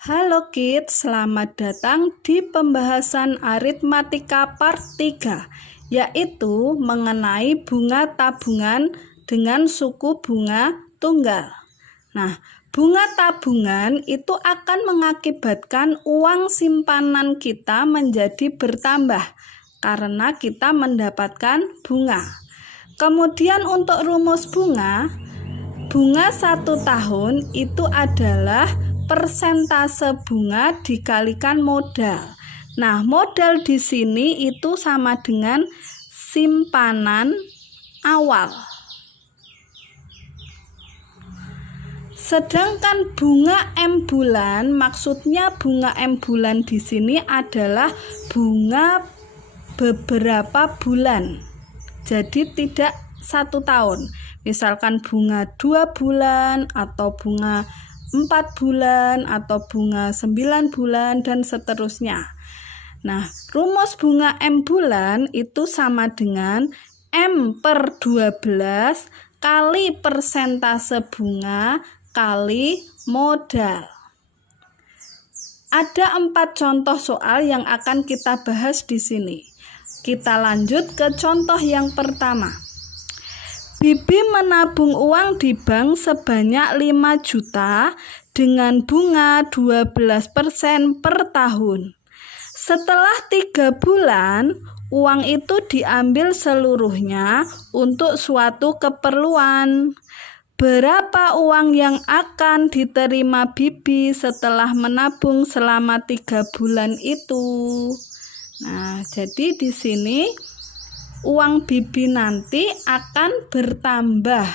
Halo kids, selamat datang di pembahasan aritmatika part 3, yaitu mengenai bunga tabungan dengan suku bunga tunggal. Nah, bunga tabungan itu akan mengakibatkan uang simpanan kita menjadi bertambah karena kita mendapatkan bunga. Kemudian untuk rumus bunga 1 tahun itu adalah persentase bunga dikalikan modal. Nah, modal di sini itu sama dengan simpanan awal. Sedangkan bunga M bulan, maksudnya bunga M bulan di sini adalah bunga beberapa bulan. Jadi tidak 1 tahun. Misalkan bunga 2 bulan atau bunga 4 bulan atau bunga 9 bulan dan seterusnya. Nah, rumus bunga M bulan itu sama dengan M per 12 kali persentase bunga kali modal. Ada 4 contoh soal yang akan kita bahas di sini. Kita lanjut ke contoh yang pertama. Bibi menabung uang di bank sebanyak 5 juta dengan bunga 12% per tahun. Setelah 3 bulan, uang itu diambil seluruhnya untuk suatu keperluan. Berapa uang yang akan diterima Bibi setelah menabung selama 3 bulan itu? Nah, jadi di sini uang Bibi nanti akan bertambah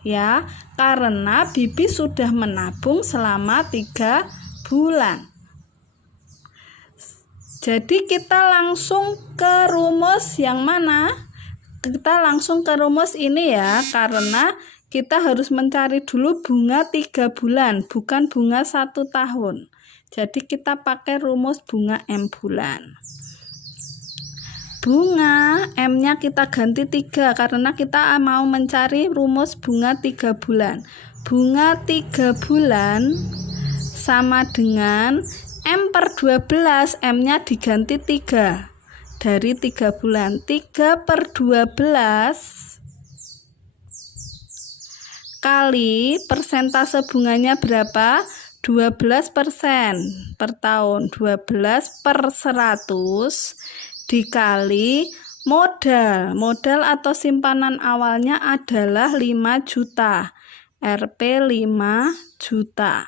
ya, karena Bibi sudah menabung selama 3 bulan. Jadi kita langsung ke rumus yang mana? Kita langsung ke rumus ini ya, karena kita harus mencari dulu bunga 3 bulan, bukan bunga 1 tahun. Jadi kita pakai rumus bunga M bulan. Bunga M-nya kita ganti 3 karena kita mau mencari rumus bunga 3 bulan. Bunga 3 bulan sama dengan M per 12, M-nya diganti 3 dari 3 bulan. 3 per 12 kali persentase bunganya berapa? 12% per tahun. 12 per 100 dikali modal atau simpanan awalnya adalah 5 juta, Rp 5 juta.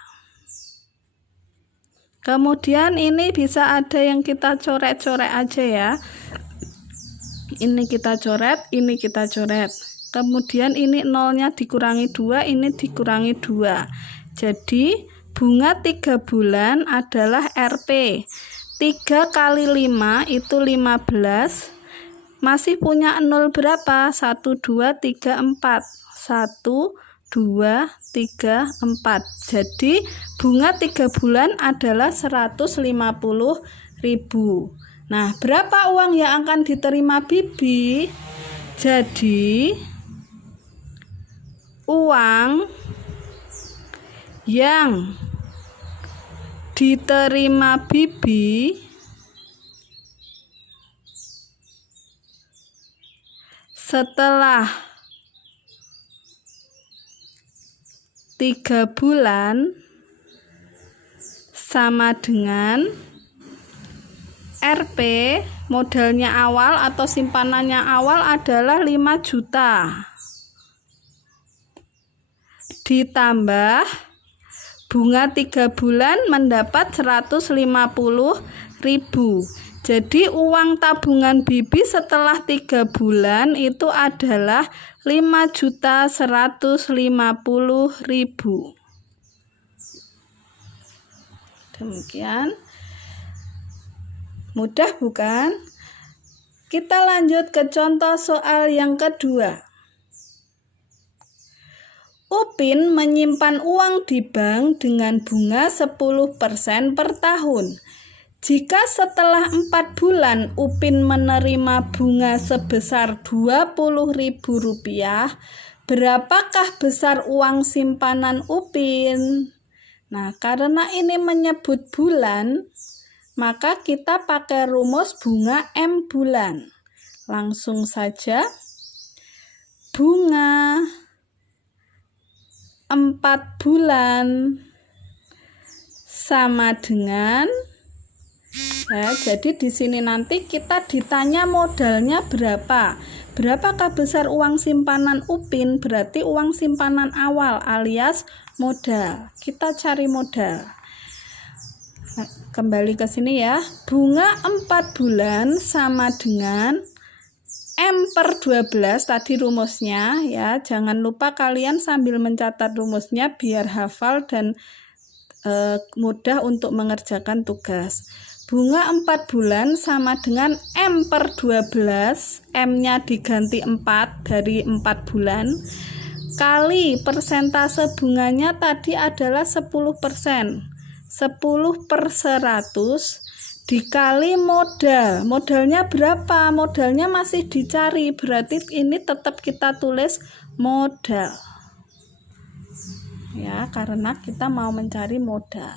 Kemudian ini bisa ada yang kita coret-coret aja ya. Ini kita coret, ini kita coret. Kemudian ini nolnya dikurangi 2, ini dikurangi 2. Jadi bunga 3 bulan adalah Rp. 3 kali 5 itu 15. Masih punya 0 berapa? 1, 2, 3, 4. 1, 2, 3, 4. Jadi bunga 3 bulan adalah 150.000. Nah, berapa uang yang akan diterima Bibi? Jadi uang yang diterima Bibi setelah 3 bulan sama dengan Rp, modalnya awal atau simpanannya awal adalah 5 juta ditambah bunga 3 bulan mendapat 150.000. Jadi uang tabungan Bibi setelah 3 bulan itu adalah 5.150.000. Demikian. Mudah bukan? Kita lanjut ke contoh soal yang kedua. Upin menyimpan uang di bank dengan bunga 10% per tahun. Jika setelah 4 bulan Upin menerima bunga sebesar Rp20.000, berapakah besar uang simpanan Upin? Nah, karena ini menyebut bulan, maka kita pakai rumus bunga M bulan. Langsung saja, bunga 4 bulan sama dengan, ya, jadi di sini nanti kita ditanya modalnya berapa. Berapakah besar uang simpanan Upin? Berarti uang simpanan awal alias modal. Kita cari modal. Nah, kembali ke sini ya. Bunga 4 bulan sama dengan M/12 tadi rumusnya ya. Jangan lupa kalian sambil mencatat rumusnya biar hafal dan mudah untuk mengerjakan tugas. Bunga 4 bulan sama dengan M/12, M-nya diganti 4 dari 4 bulan, kali persentase bunganya tadi adalah 10%. 10/100 dikali modal. Modalnya berapa? Modalnya masih dicari, berarti ini tetap kita tulis modal. Ya, karena kita mau mencari modal.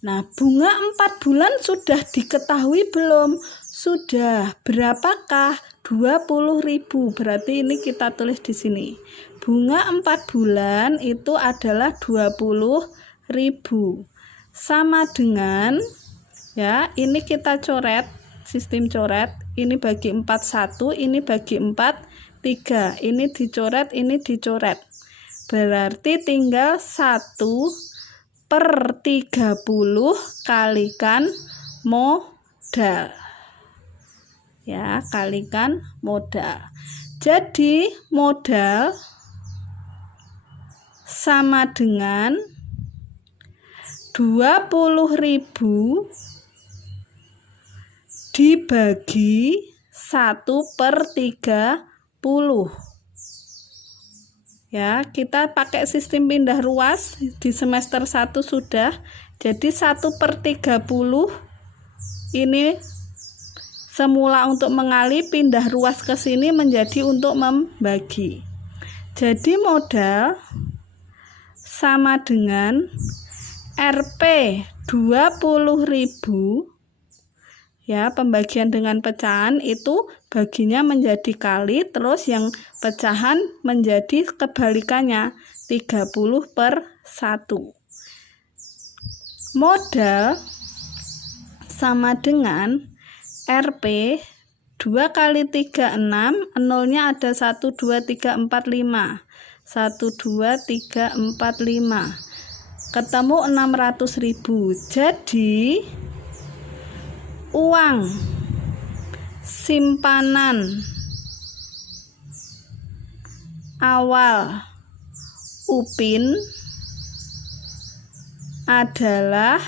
Nah, bunga 4 bulan sudah diketahui belum? Sudah. Berapakah? 20.000. Berarti ini kita tulis di sini. Bunga 4 bulan itu adalah 20.000. Sama dengan, ya, ini kita coret, sistem coret. Ini bagi 4 1, ini bagi 4 3. Ini dicoret, ini dicoret. Berarti tinggal 1/30 kalikan modal. Ya, kalikan modal. Jadi modal sama dengan 20.000 dibagi 1/30. Ya, kita pakai sistem pindah ruas di semester 1 sudah. Jadi 1/30 ini semula untuk mengali, pindah ruas ke sini menjadi untuk membagi. Jadi modal sama dengan Rp 20.000. Ya, pembagian dengan pecahan itu baginya menjadi kali, terus yang pecahan menjadi kebalikannya 30/1. Modal sama dengan Rp 2 kali 3 6, nolnya ada 1 2 3 4 5. 1 2 3 4 5. Ketemu 600.000. Jadi uang simpanan awal Upin adalah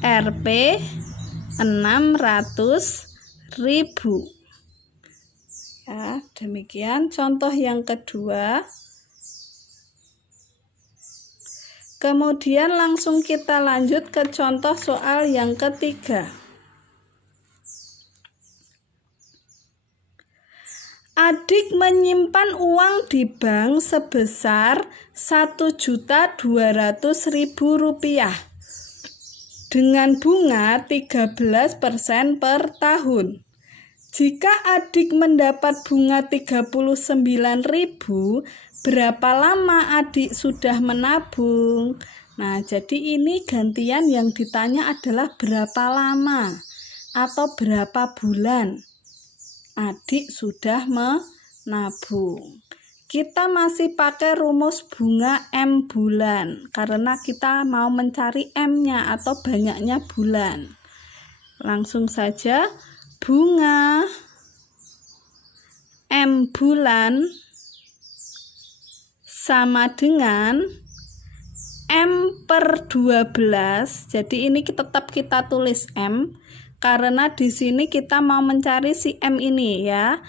Rp 600.000. Ya, demikian contoh yang kedua. Kemudian langsung kita lanjut ke contoh soal yang ketiga. Adik menyimpan uang di bank sebesar Rp1.200.000 dengan bunga 13% per tahun. Jika adik mendapat bunga 39.000, berapa lama adik sudah menabung? Nah, jadi ini gantian yang ditanya adalah berapa lama atau berapa bulan adik sudah menabung. Kita masih pakai rumus bunga M bulan karena kita mau mencari M-nya atau banyaknya bulan. Langsung saja, bunga M bulan sama dengan M/12. Jadi ini tetap kita tulis M karena di sini kita mau mencari si M ini ya.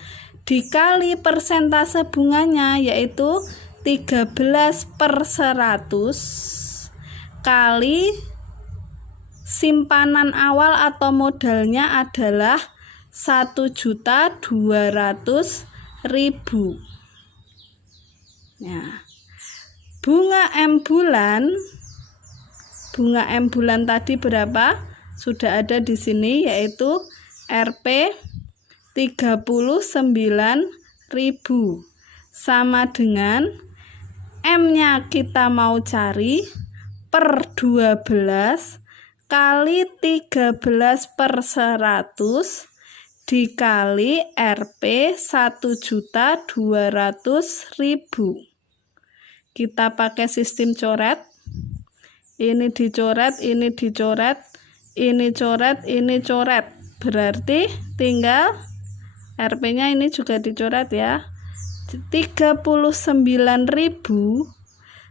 Dikali persentase bunganya yaitu 13/100 kali simpanan awal atau modalnya adalah 1.200.000. Nah, bunga M bulan bunga M bulan tadi berapa? Sudah ada di sini, yaitu Rp 39.000 sama dengan M-nya kita mau cari per 12 kali 13/100 dikali Rp 1.200.000. Kita pakai sistem coret. Ini dicoret, ini dicoret, ini coret, ini coret. Berarti tinggal Rp-nya ini juga dicoret ya. 39.000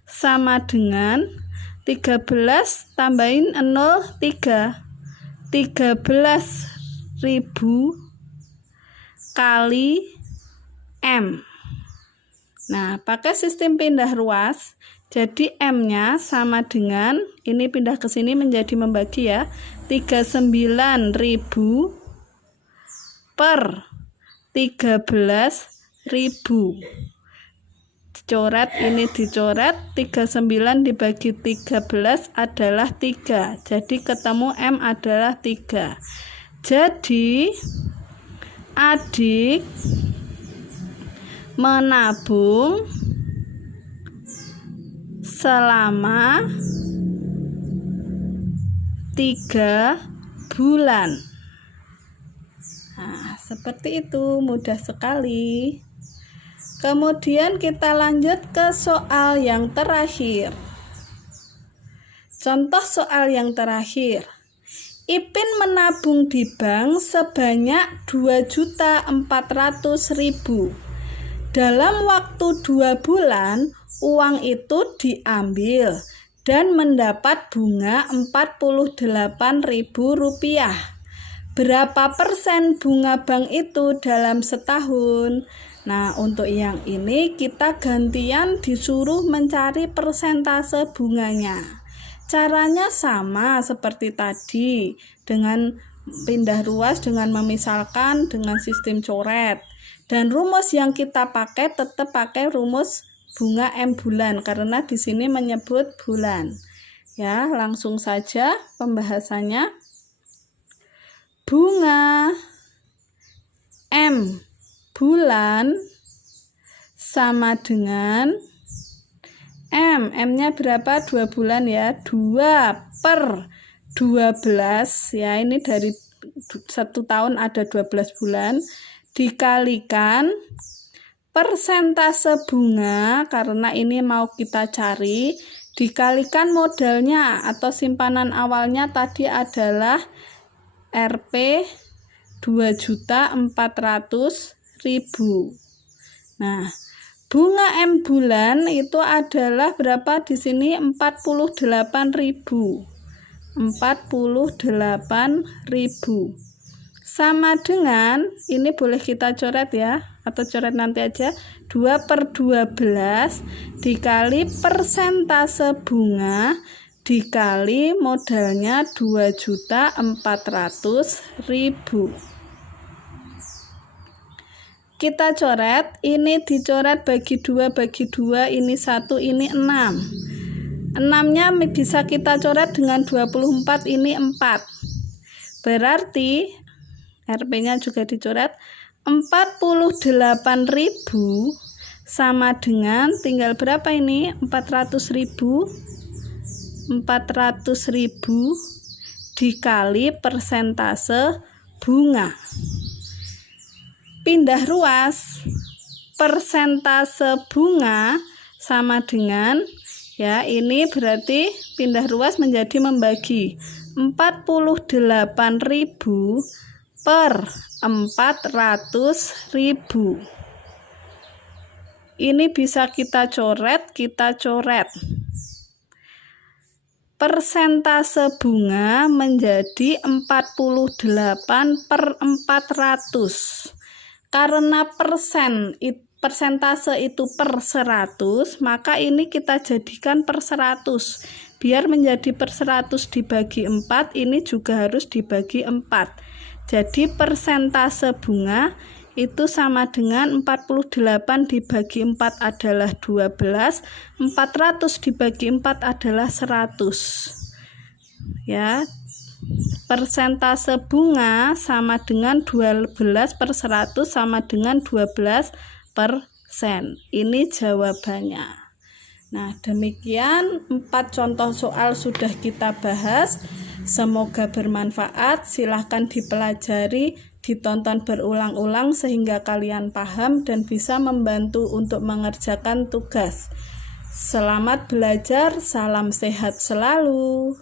sama dengan 13 tambahin 0 3. 13.000 kali M. Nah, pakai sistem pindah ruas, jadi M-nya sama dengan, ini pindah ke sini menjadi membagi ya, 39.000 per 13.000. Dicoret, ini dicoret, 39 dibagi 13 adalah 3. Jadi ketemu M adalah 3. Jadi adik menabung selama 3 bulan. Nah, seperti itu, mudah sekali. Kemudian kita lanjut ke soal yang terakhir. Contoh soal yang terakhir. Ipin menabung di bank sebanyak 2.400.000. Dalam waktu 2 bulan, uang itu diambil dan mendapat bunga Rp48.000. Berapa persen bunga bank itu dalam setahun? Nah, untuk yang ini kita gantian disuruh mencari persentase bunganya. Caranya sama seperti tadi, dengan pindah ruas, dengan memisalkan, dengan sistem coret. Dan rumus yang kita pakai tetap pakai rumus bunga M bulan, karena di sini menyebut bulan. Ya, langsung saja pembahasannya. Bunga M bulan sama dengan M-nya berapa? 2 bulan ya, 2/12 ya, ini dari 1 tahun ada 12 bulan, dikalikan persentase bunga, karena ini mau kita cari, dikalikan modalnya atau simpanan awalnya tadi adalah Rp 2.400.000. Nah, bunga M bulan itu adalah berapa di sini? 48.000. 48.000 sama dengan, ini boleh kita coret ya, atau coret nanti aja, 2/12 dikali persentase bunga dikali modalnya 2.400.000. Kita coret, ini dicoret bagi 2, ini 1, ini 6. 6-nya bisa kita coret dengan 24, ini 4. Berarti Rp-nya juga dicoret, 48.000 sama dengan, tinggal berapa ini? 400.000. 400.000 dikali persentase bunga. Pindah ruas, persentase bunga sama dengan, ya ini berarti pindah ruas menjadi membagi 48.000 per 400.000. Ini bisa kita coret, persentase bunga menjadi 48/400. Karena persentase itu per 100, maka ini kita jadikan per 100. Biar menjadi per 100 dibagi 4, ini juga harus dibagi 4. Jadi persentase bunga itu sama dengan 48 dibagi 4 adalah 12, 400 dibagi 4 adalah 100. ya. Persentase bunga sama dengan 12/100 sama dengan 12%. Ini jawabannya. Nah, demikian 4 contoh soal sudah kita bahas. Semoga bermanfaat. Silahkan dipelajari, ditonton berulang-ulang sehingga kalian paham dan bisa membantu untuk mengerjakan tugas. Selamat belajar, salam sehat selalu.